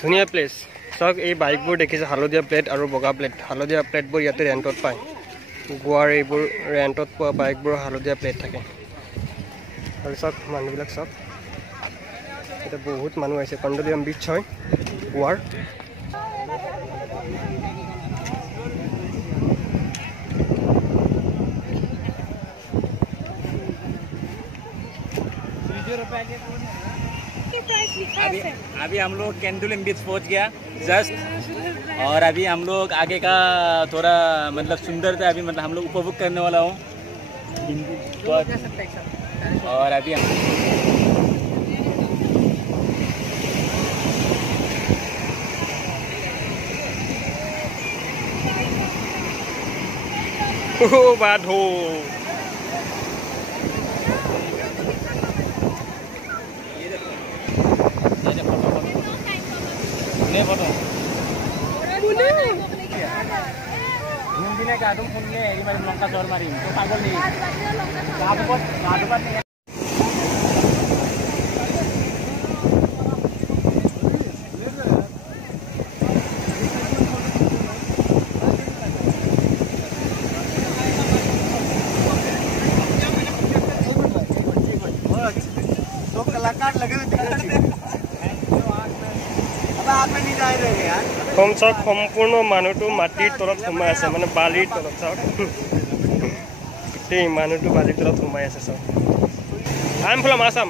ধুনীয়া প্লেচ চাওক। এই বাইকবোৰ দেখিছে হালধীয়া প্লেট আৰু বগা প্লেট। হালধীয়া প্লেটবোৰ ইয়াতে ৰেণ্টত পায়। গোৱাৰ এইবোৰ ৰেণ্টত পোৱা বাইকবোৰ হালধীয়া প্লেট থাকে। আৰু চাওক মানুহবিলাক চাওক, এতিয়া বহুত মানুহ আহিছে। কণ্ডলিয়াম বিচ হয় গোৱাৰ। अभी हम लोग केंडुलिम बीच पहुंच गया जस्ट, और अभी हम लोग आगे का थोड़ा मतलब सुंदरता अभी मतलब हम लोग उपभोग करने वाला हूँ। और अभी बात हो लंका चोर मारी तो पागल नहीं। तो कलाकार लगे हुए दिख रहे थे। अब आप नहीं जा रहे यार। কম চাওক সম্পূৰ্ণ মানুহটো মাটিৰ তলত সোমাই আছে, মানে বালিৰ তলত। চাওক গোটেই মানুহটো বালিৰ তলত সোমাই আছে। চাওক আই এম ফ্ৰম আসাম।